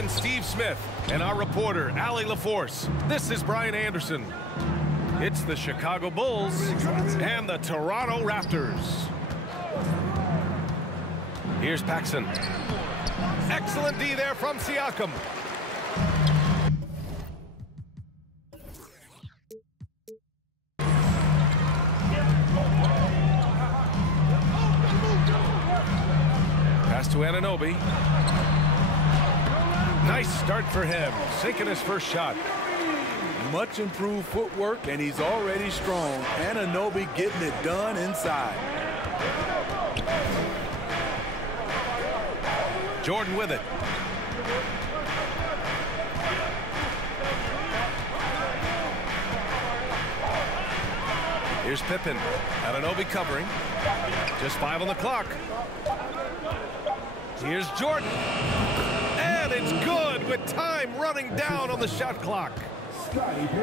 historian Steve Smith and our reporter Allie LaForce. This is Brian Anderson. It's the Chicago Bulls and the Toronto Raptors. Here's Paxson. Excellent D there from Siakam. Pass to Anunoby. Nice start for him, sinking his first shot. Much improved footwork, and he's already strong. Anunoby getting it done inside. Jordan with it. Here's Pippen. Anunoby covering. Just 5 on the clock. Here's Jordan. And it's good with time running down on the shot clock.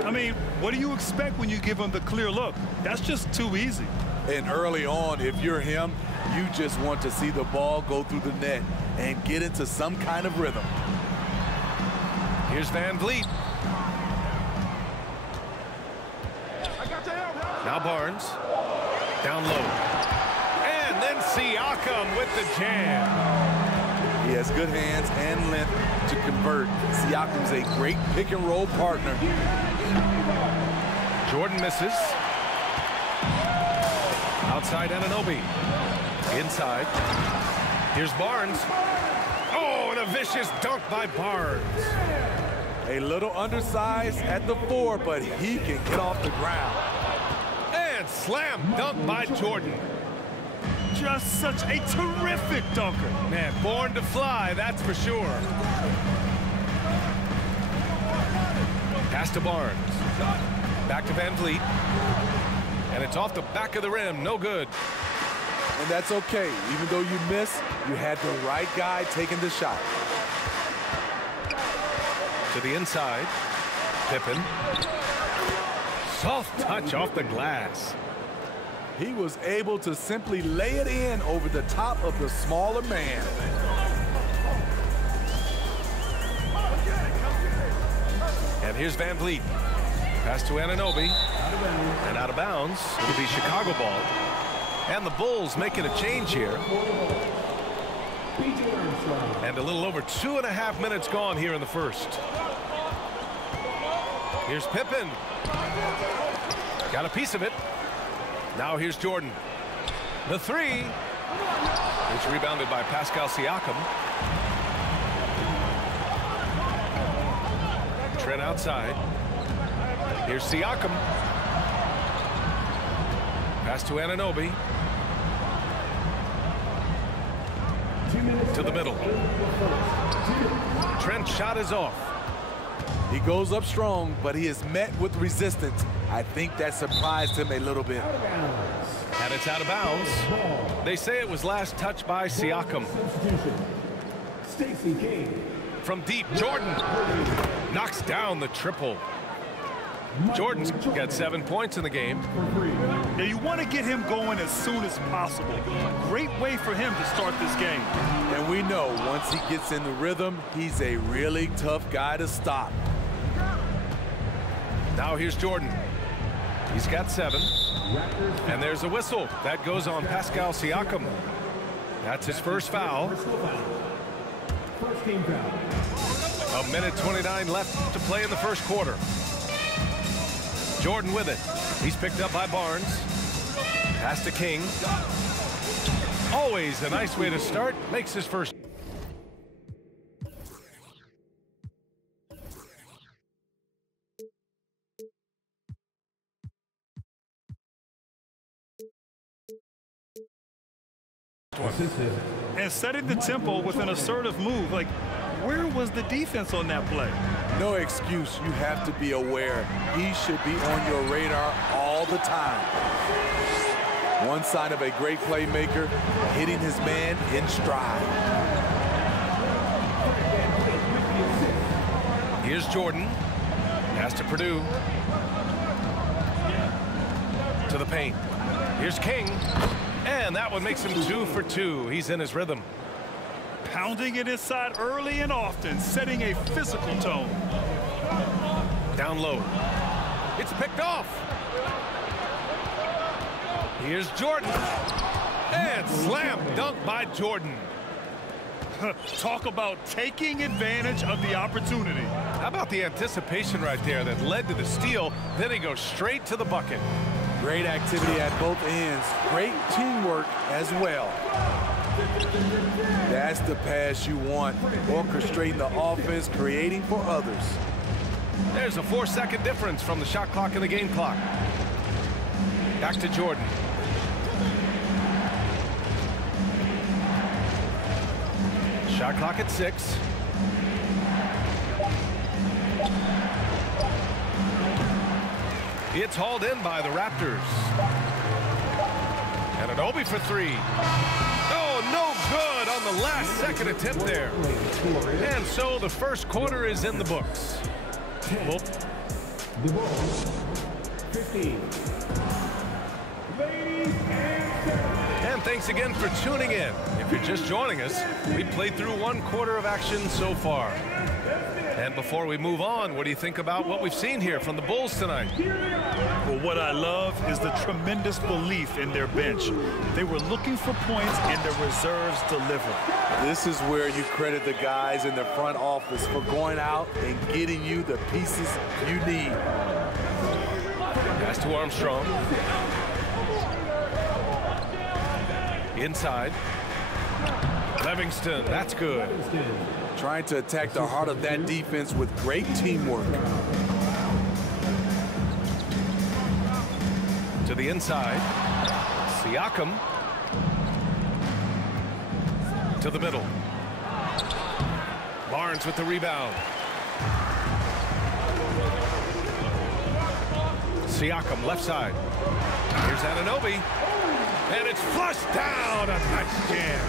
I mean, what do you expect when you give him the clear look? That's just too easy. And early on, if you're him, you just want to see the ball go through the net and get into some kind of rhythm. Here's Van Vliet. Now Barnes. Down low. And then Siakam with the jam. He has good hands and length to convert. Siakam's a great pick-and-roll partner. Jordan misses. Outside Anunoby. Inside. Here's Barnes. Oh, and a vicious dunk by Barnes. A little undersized at the 4, but he can get off the ground. And slam dunk by Jordan. Just such a terrific dunker. Man, born to fly, that's for sure. Pass to Barnes. Back to Van Vliet. And it's off the back of the rim, no good. And that's okay. Even though you miss, you had the right guy taking the shot. To the inside. Pippen. Soft touch off the glass. He was able to simply lay it in over the top of the smaller man. And here's Van Vliet. Pass to Anunoby. And out of bounds. It'll be Chicago ball. And the Bulls making a change here. And a little over 2.5 minutes gone here in the first. Here's Pippen. Got a piece of it. Now here's Jordan. The 3. It's rebounded by Pascal Siakam. Trent outside. Here's Siakam. Pass to Anunoby. To the middle. Trent's shot is off. He goes up strong, but he is met with resistance. I think that surprised him a little bit. And it's out of bounds. They say it was last touched by Siakam. From deep, Jordan knocks down the triple. Jordan's got 7 points in the game. Now you want to get him going as soon as possible. Great way for him to start this game. And we know once he gets in the rhythm, he's a really tough guy to stop. Now here's Jordan. He's got 7. And there's a whistle. That goes on Pascal Siakam. That's his first foul. A minute 29 left to play in the first quarter. Jordan with it. He's picked up by Barnes. Pass to King. Always a nice way to start. Makes his first. And setting the tempo with an assertive move. Like, where was the defense on that play? No excuse. You have to be aware. He should be on your radar all the time. One sign of a great playmaker, hitting his man in stride. Here's Jordan. Pass to Purdue. To the paint. Here's King. And that one makes him 2 for 2. He's in his rhythm. Pounding it inside early and often, setting a physical tone. Down low. It's picked off. Here's Jordan. And slam dunk by Jordan. Talk about taking advantage of the opportunity. How about the anticipation right there that led to the steal? Then he goes straight to the bucket. Great activity at both ends. Great teamwork as well. That's the pass you want. Orchestrating the offense, creating for others. There's a 4-second difference from the shot clock and the game clock. Back to Jordan. Shot clock at 6. It's hauled in by the Raptors. And an Obi for 3. Oh, no good on the last second attempt there. And so the first quarter is in the books. The ball, 15. Ladies And thanks again for tuning in. If you're just joining us, we played through one quarter of action so far. And before we move on, what do you think about what we've seen here from the Bulls tonight? Well, what I love is the tremendous belief in their bench. They were looking for points and their reserves delivered. This is where you credit the guys in the front office for going out and getting you the pieces you need. Pass to Armstrong. Inside. Livingston, that's good. Trying to attack the heart of that defense with great teamwork. To the inside. Siakam. To the middle. Barnes with the rebound. Siakam, left side. Here's Anunoby. And it's flushed down. A nice jam.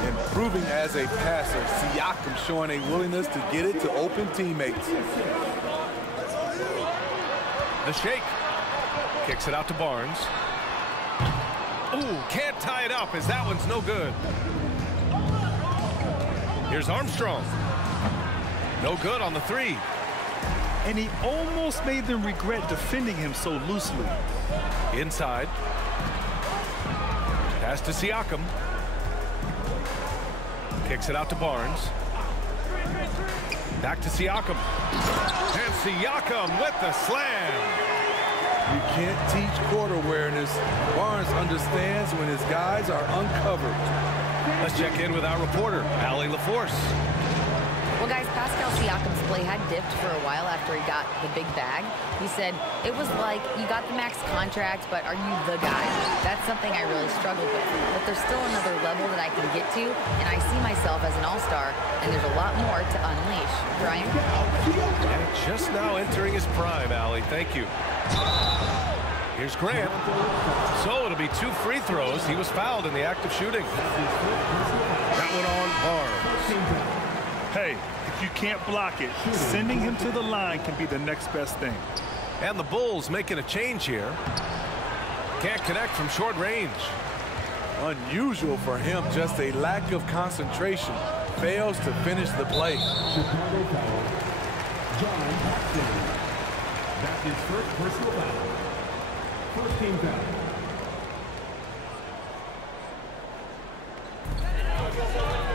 Improving as a passer, Siakam showing a willingness to get it to open teammates. The shake. Kicks it out to Barnes. Ooh, can't tie it up as that one's no good. Here's Armstrong. No good on the 3. And he almost made them regret defending him so loosely. Inside. Pass to Siakam. Kicks it out to Barnes. Back to Siakam. And Siakam with the slam. You can't teach court awareness. Barnes understands when his guys are uncovered. Let's check in with our reporter, Allie LaForce. Well, guys, Pascal Siakam's play had dipped for a while after he got the big bag. He said, it was like, you got the max contract, but are you the guy? That's something I really struggled with. But there's still another level that I can get to, and I see myself as an all-star, and there's a lot more to unleash. Brian? And just now entering his prime, Allie. Thank you. Here's Grant. So it'll be 2 free throws. He was fouled in the act of shooting. That one on Barnes. Hey, if you can't block it, sending him to the line can be the next best thing. And the Bulls making a change here. Can't connect from short range. Unusual for him, just a lack of concentration. Fails to finish the play. Chicago foul. John Paxson. That's his first personal foul. First team foul.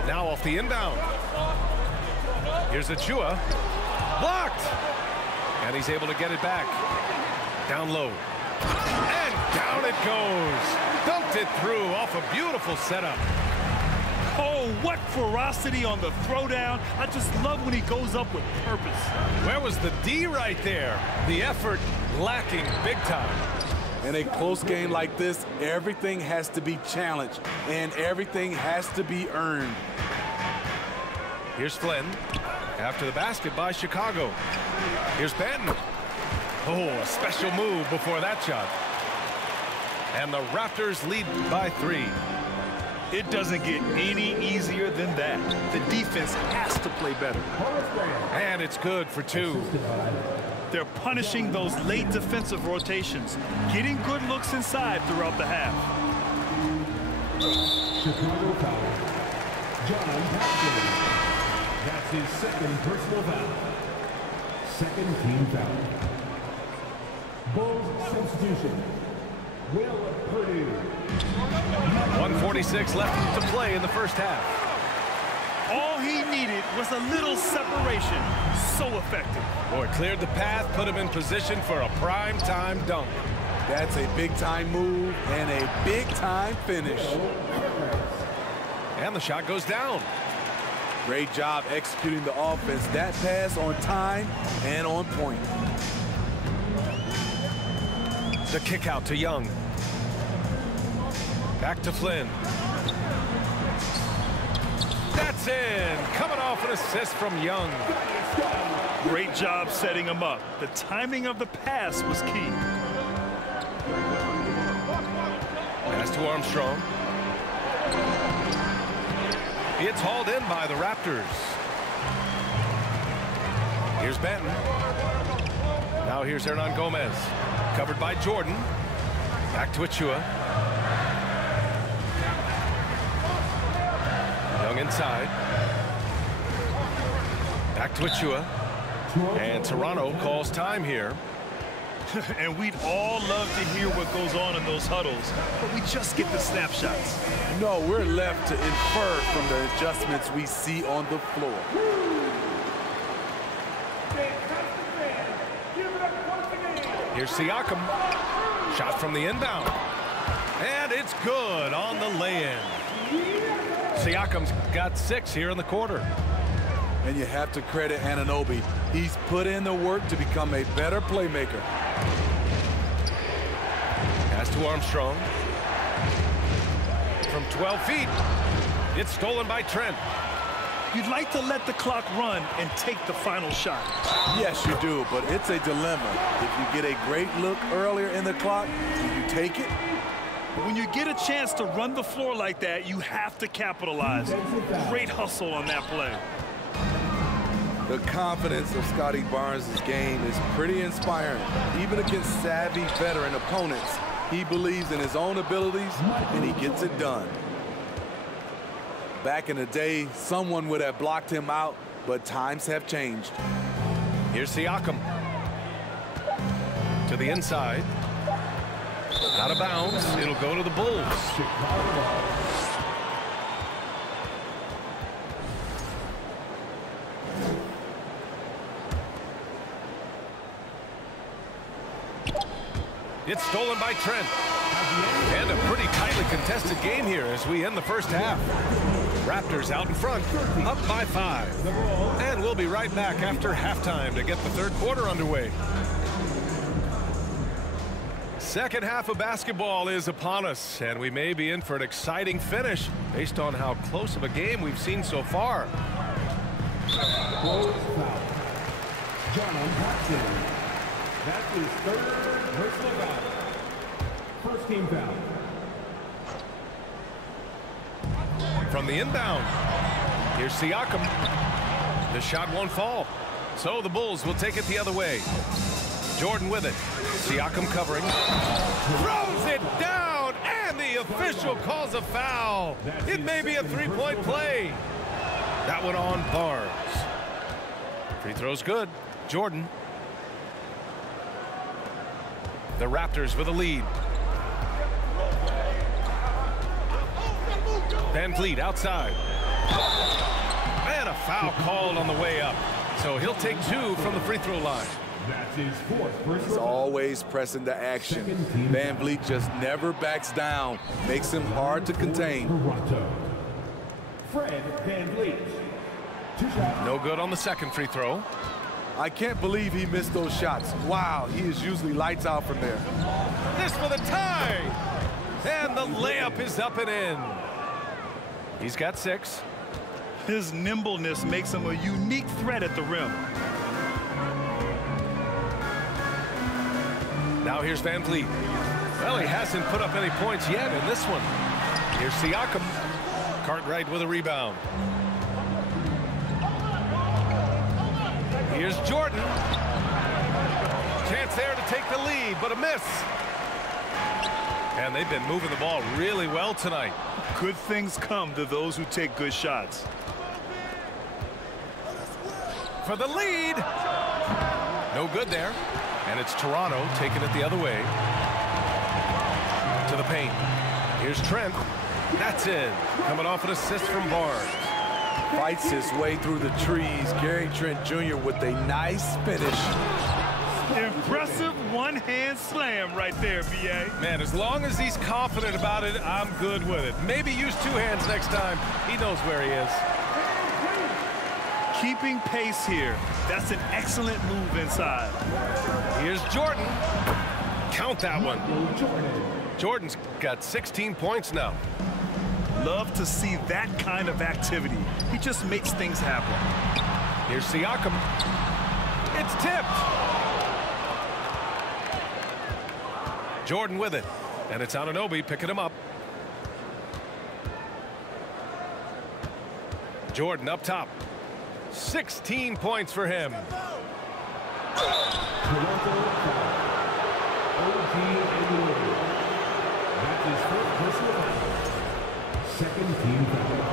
Now off the inbound. Here's Achua. Blocked. And he's able to get it back. Down low. And down it goes. Dumped it through off a beautiful setup. Oh, what ferocity on the throwdown. I just love when he goes up with purpose. Where was the D right there? The effort lacking big time. In a close game like this, everything has to be challenged, and everything has to be earned. Here's Flynn. After the basket by Chicago. Here's Banton. Oh, a special move before that shot. And the Raptors lead by 3. It doesn't get any easier than that. The defense has to play better. And it's good for 2. They're punishing those late defensive rotations, getting good looks inside throughout the half. Chicago foul. John Paxton. That's his second personal foul. Second team foul. Bulls substitution. Will Purdue. 1:46 left to play in the first half. All he needed was a little separation. So effective. Boy, cleared the path, put him in position for a prime-time dunk. That's a big-time move and a big-time finish. And the shot goes down. Great job executing the offense. That pass on time and on point. The kick out to Young. Back to Flynn. That's in. Coming off an assist from Young. Great job setting him up. The timing of the pass was key. Pass to Armstrong. It's hauled in by the Raptors. Here's Benton. Now here's Hernan Gomez. Covered by Jordan. Back to Achua. Young inside. Back to Achua. And Toronto calls time here. And we'd all love to hear what goes on in those huddles, but we just get the snapshots. No, we're left to infer from the adjustments we see on the floor. Here's Siakam. Shot from the inbound. And it's good on the lay-in. Siakam's got 6 here in the quarter. And you have to credit Anunoby. He's put in the work to become a better playmaker. Pass to Armstrong. From 12 feet. It's stolen by Trent. You'd like to let the clock run and take the final shot. Yes, you do, but it's a dilemma. If you get a great look earlier in the clock, do you take it? But when you get a chance to run the floor like that, you have to capitalize. Great hustle on that play. The confidence of Scotty Barnes' game is pretty inspiring. Even against savvy veteran opponents, he believes in his own abilities and he gets it done. Back in the day, someone would have blocked him out, but times have changed. Here's Siakam. To the inside. Out of bounds. It'll go to the Bulls. It's stolen by Trent. And a pretty tightly contested game here as we end the first half. Raptors out in front, up by 5. And we'll be right back after halftime to get the third quarter underway. Second half of basketball is upon us, and we may be in for an exciting finish based on how close of a game we've seen so far. Close foul. John Paxton. That's his third personal foul. First team foul. From the inbound, here's Siakam. The shot won't fall, so the Bulls will take it the other way. Jordan with it. Siakam covering. Throws it down, and the official calls a foul. It may be a three-point play. That one on Barnes. Free throw's good. Jordan. The Raptors with a lead. Van Vliet outside. And a foul called on the way up. So he'll take 2 from the free throw line. That's his fourth personal He's always pressing the action. Van Vliet just never backs down. Makes him hard to contain. Toronto. Fred Van Vliet. 2 shots. No good on the second free throw. I can't believe he missed those shots. Wow, he is usually lights out from there. This for the tie. And the layup is up and in. He's got 6. His nimbleness makes him a unique threat at the rim. Now here's Van Vliet. Well, he hasn't put up any points yet in this one. Here's Siakam. Cartwright with a rebound. Here's Jordan. Chance there to take the lead, but a miss. And they've been moving the ball really well tonight. Good things come to those who take good shots. For the lead. No good there. And it's Toronto taking it the other way. To the paint. Here's Trent. That's in. Coming off an assist from Barnes. Fights his way through the trees. Gary Trent Jr. with a nice finish. Impressive one-hand slam right there, B.A. Man, as long as he's confident about it, I'm good with it. Maybe use two hands next time. He knows where he is. Keeping pace here. That's an excellent move inside. Here's Jordan. Count that one. Jordan's got 16 points now. Love to see that kind of activity. He just makes things happen. Here's Siakam. It's tipped. Jordan with it. And it's Anunoby picking him up. Jordan up top. 16 points for him. That's his first personal foul. Second team foul.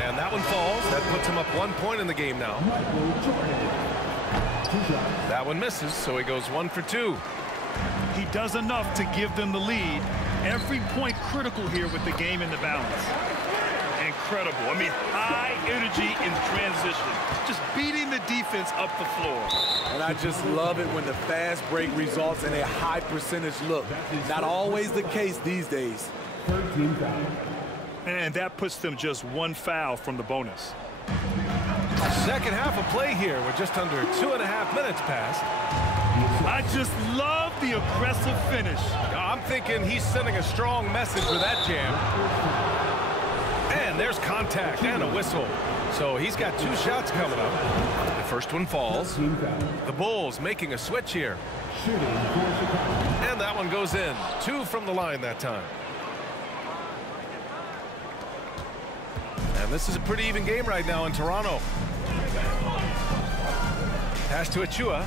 And that one falls. That puts him up 1 point in the game now. That one misses, so he goes 1 for 2. He does enough to give them the lead. Every point critical here with the game in the balance. Incredible. I mean, high energy in transition. Just beating the defense up the floor. And I just love it when the fast break results in a high percentage look. Not always the case these days. Third team foul. And that puts them just 1 foul from the bonus. Second half of play here with just under 2.5 minutes passed. I just love the aggressive finish. I'm thinking he's sending a strong message with that jam. And there's contact and a whistle. So he's got 2 shots coming up. The first one falls. The Bulls making a switch here. And that one goes in. 2 from the line that time. And this is a pretty even game right now in Toronto. Pass to Achua.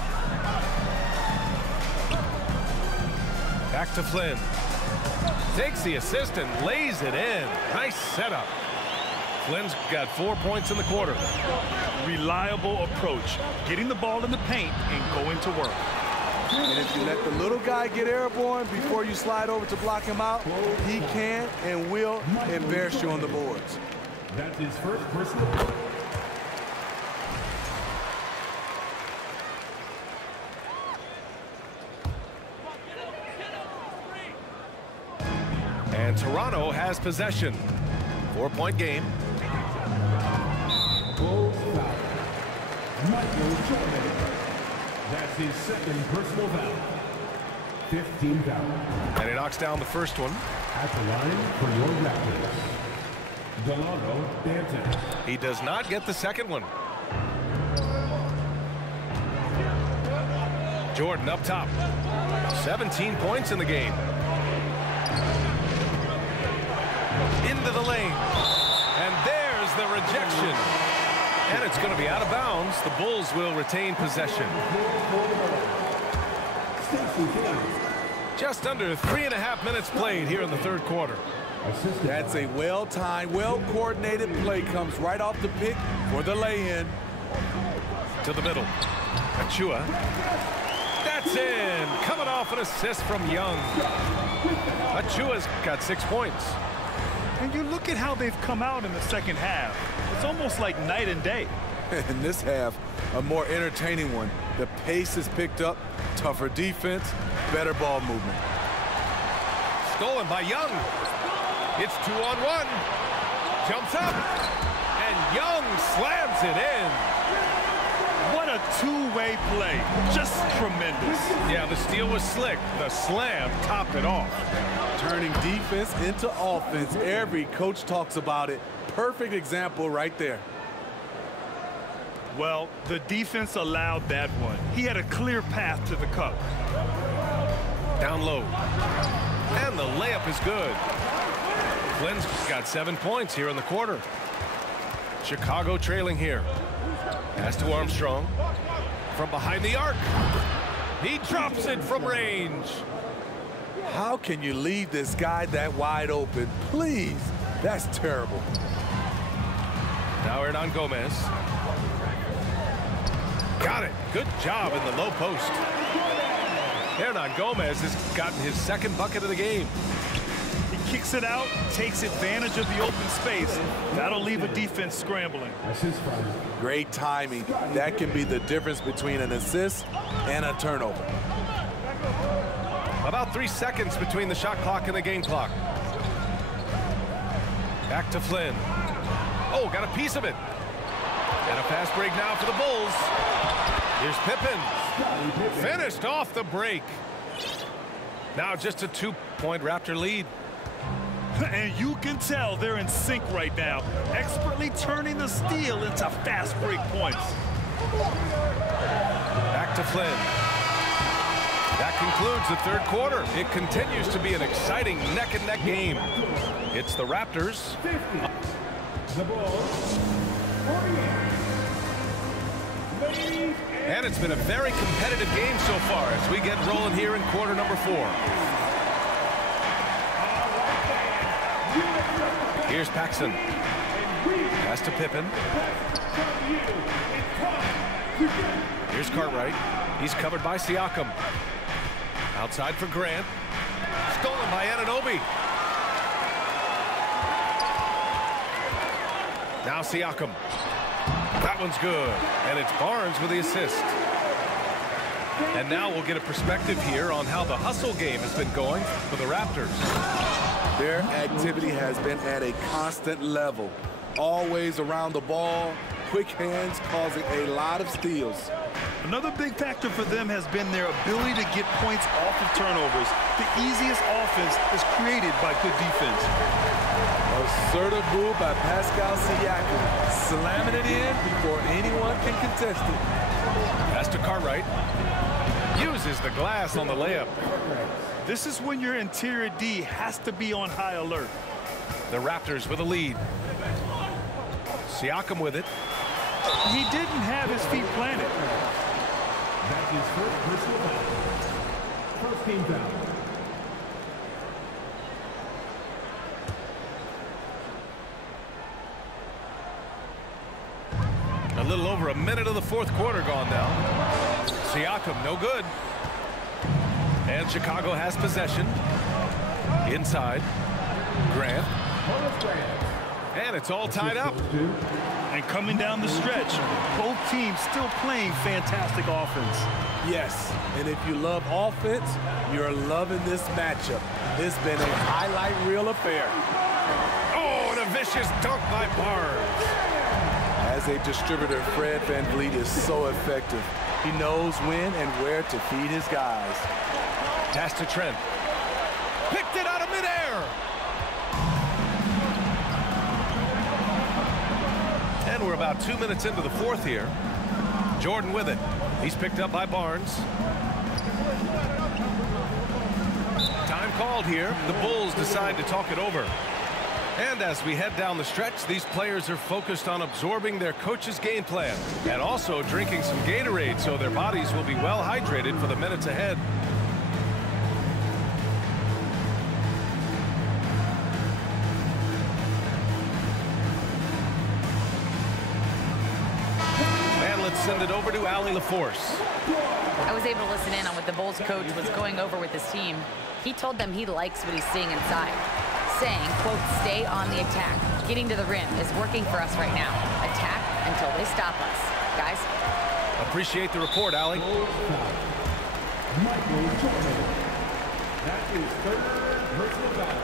Back to Flynn. Takes the assist and lays it in. Nice setup. Flynn's got 4 points in the quarter. Reliable approach. Getting the ball in the paint and going to work. And if you let the little guy get airborne before you slide over to block him out, he can and will embarrass you on the boards. That's his first personal foul. And Toronto has possession. 4-point game. Bulls foul. Michael Jordan. That's his second personal foul. 15 foul. And he knocks down the first one. At the line for your Raptors, Delano Banton. He does not get the second one. Jordan up top. 17 points in the game. Into the lane. And there's the rejection. And it's going to be out of bounds. The Bulls will retain possession. Just under 3.5 minutes played here in the third quarter. That's a well-timed, well-coordinated play. Comes right off the pick for the lay-in. To the middle. Achua. That's in. Coming off an assist from Young. Achua's got 6 points. And you look at how they've come out in the second half. It's almost like night and day. In this half, a more entertaining one. The pace is picked up, tougher defense, better ball movement. Stolen by Young. It's 2-on-1. Jumps up. And Young slams it in. What a two-way play. Just tremendous. Yeah, the steal was slick. The slam topped it off. Turning defense into offense. Every coach talks about it. Perfect example right there. Well, the defense allowed that one. He had a clear path to the cup. Down low. And the layup is good. Flynn's got 7 points here in the quarter. Chicago trailing here. Pass to Armstrong. From behind the arc. He drops it from range. How can you leave this guy that wide open? Please, that's terrible. Now Hernan Gomez. Got it. Good job in the low post. Hernan Gomez has gotten his second bucket of the game. He kicks it out, takes advantage of the open space. That'll leave a defense scrambling. Great timing. That can be the difference between an assist and a turnover. About 3 seconds between the shot clock and the game clock. Back to Flynn. Oh, got a piece of it. And a fast break now for the Bulls. Here's Pippen. Finished off the break. Now just a 2-point Raptor lead. And you can tell they're in sync right now, expertly turning the steal into fast break points. Back to Flynn. That concludes the third quarter. It continues to be an exciting neck-and-neck game. It's the Raptors. The Bulls. And it's been a very competitive game so far as we get rolling here in quarter number 4. Here's Paxson. Pass to Pippen. Here's Cartwright. He's covered by Siakam. Outside for Grant. Stolen by Anunoby. Now Siakam. That one's good. And it's Barnes with the assist. And now we'll get a perspective here on how the hustle game has been going for the Raptors. Their activity has been at a constant level. Always around the ball, quick hands causing a lot of steals. Another big factor for them has been their ability to get points off of turnovers. The easiest offense is created by good defense. Assertive move by Pascal Siakam, slamming it in before anyone can contest it. Pass to Cartwright. Uses the glass on the layup. This is when your interior D has to be on high alert. The Raptors with a lead. Siakam with it. He didn't have his feet planted. That's his first personal foul. First team foul. A little over a minute of the fourth quarter gone now. Siakam, no good. And Chicago has possession. Inside. Grant. And it's all tied up. And coming down the stretch, both teams still playing fantastic offense. Yes, and if you love offense, you're loving this matchup. It's been a highlight reel affair. Oh, and a vicious dunk by Barnes. As a distributor, Fred VanVleet is so effective. He knows when and where to feed his guys. Pass to Trent. Picked it out of midair. And we're about 2 minutes into the fourth here. Jordan with it. He's picked up by Barnes. Time called here. The Bulls decide to talk it over. And as we head down the stretch, these players are focused on absorbing their coach's game plan and also drinking some Gatorade so their bodies will be well hydrated for the minutes ahead. And let's send it over to Allie LaForce. I was able to listen in on what the Bulls coach was going over with his team. He told them he likes what he's seeing inside, saying, quote, stay on the attack. Getting to the rim is working for us right now. Attack until they stop us. Guys? Appreciate the report, Allie. Michael Jordan. That is third personal foul.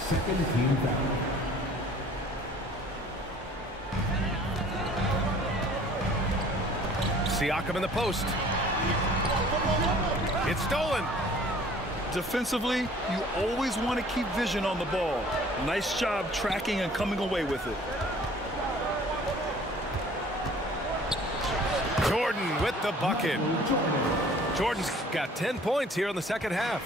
Second team foul. Siakam in the post. It's stolen. Defensively, you always want to keep vision on the ball. Nice job tracking and coming away with it. Jordan with the bucket. Jordan's got 10 points here in the second half.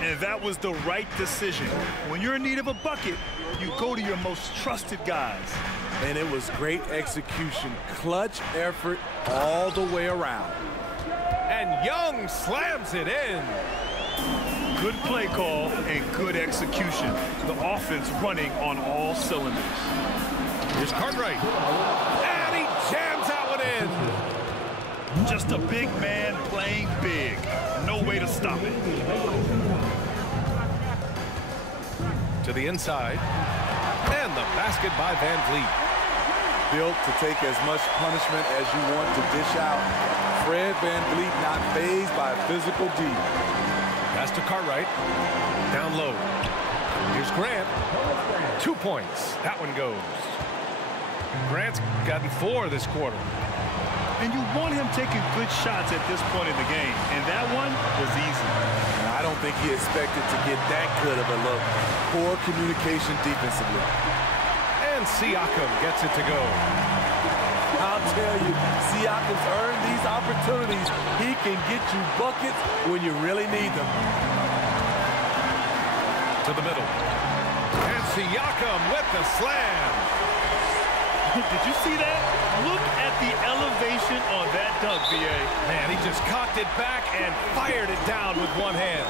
And that was the right decision. When you're in need of a bucket, you go to your most trusted guys. And it was great execution. Clutch effort all the way around. And Young slams it in. Good play call and good execution. The offense running on all cylinders. Here's Cartwright. And he jams that one in. Just a big man playing big. No way to stop it. To the inside. And the basket by Van Vliet. Built to take as much punishment as you want to dish out. Fred Van Vliet not fazed by physical D. Pass to Cartwright. Down low. Here's Grant. 2 points. That one goes. Grant's gotten 4 this quarter. And you want him taking good shots at this point in the game. And that one was easy. And I don't think he expected to get that good of a look. Poor communication defensively. And Siakam gets it to go. I'll tell you, Siakam's earned these opportunities. He can get you buckets when you really need them. To the middle. And Siakam with the slam. Did you see that? Look at the elevation on that dunk, VA. Man, he just cocked it back and fired it down with one hand.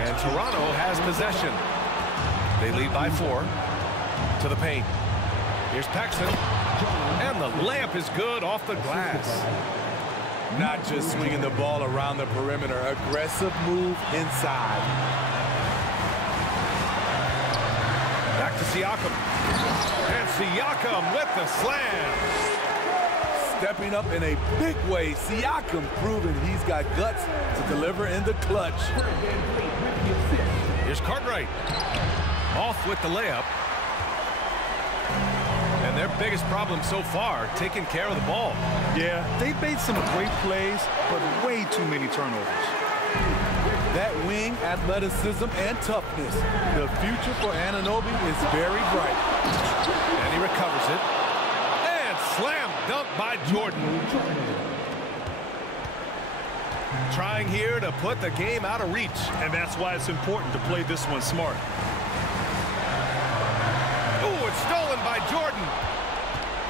And Toronto has possession. They lead by 4. To the paint. Here's Paxson. And the layup is good off the glass. Not just swinging the ball around the perimeter. Aggressive move inside. Back to Siakam. And Siakam with the slam. Stepping up in a big way. Siakam proving he's got guts to deliver in the clutch. Here's Cartwright. Off with the layup. And their biggest problem so far, taking care of the ball. Yeah, they've made some great plays, but way too many turnovers. That wing athleticism and toughness. The future for Anunoby is very bright. And he recovers it. And slam dunk by Jordan. Trying here to put the game out of reach. And that's why it's important to play this one smart. Ooh, it's stolen by Jordan.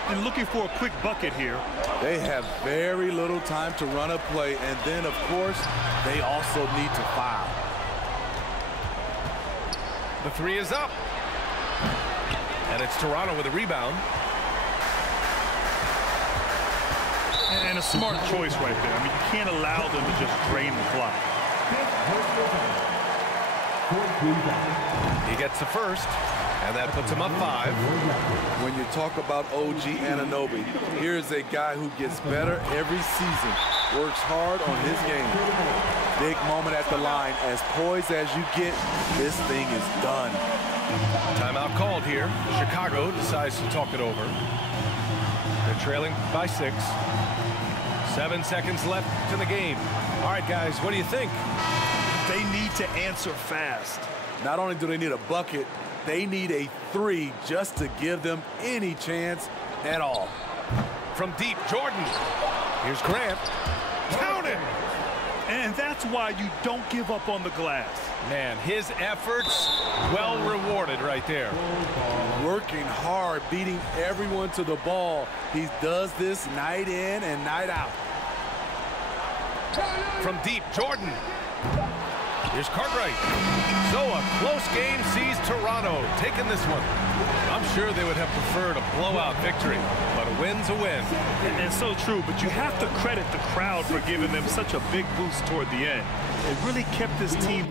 And looking for a quick bucket here. They have very little time to run a play, and then, of course, they also need to foul. The 3 is up. And it's Toronto with a rebound. And a smart choice right there. I mean, you can't allow them to just drain the clock. He gets the first, and that puts him up 5. When you talk about OG Anunoby, here's a guy who gets better every season, works hard on his game. Big moment at the line. As poised as you get, this thing is done. Timeout called here. Chicago decides to talk it over. They're trailing by 6. 7 seconds left in the game. All right, guys, what do you think? They need to answer fast. Not only do they need a bucket, they need a 3 just to give them any chance at all. From deep, Jordan. Here's Grant. Count it! And that's why you don't give up on the glass. Man, his efforts well rewarded right there. Working hard, beating everyone to the ball. He does this night in and night out. From deep, Jordan. Here's Cartwright. So a close game sees Toronto taking this one. I'm sure they would have preferred a blowout victory, but a win's a win. And so true, but you have to credit the crowd for giving them such a big boost toward the end. It really kept this team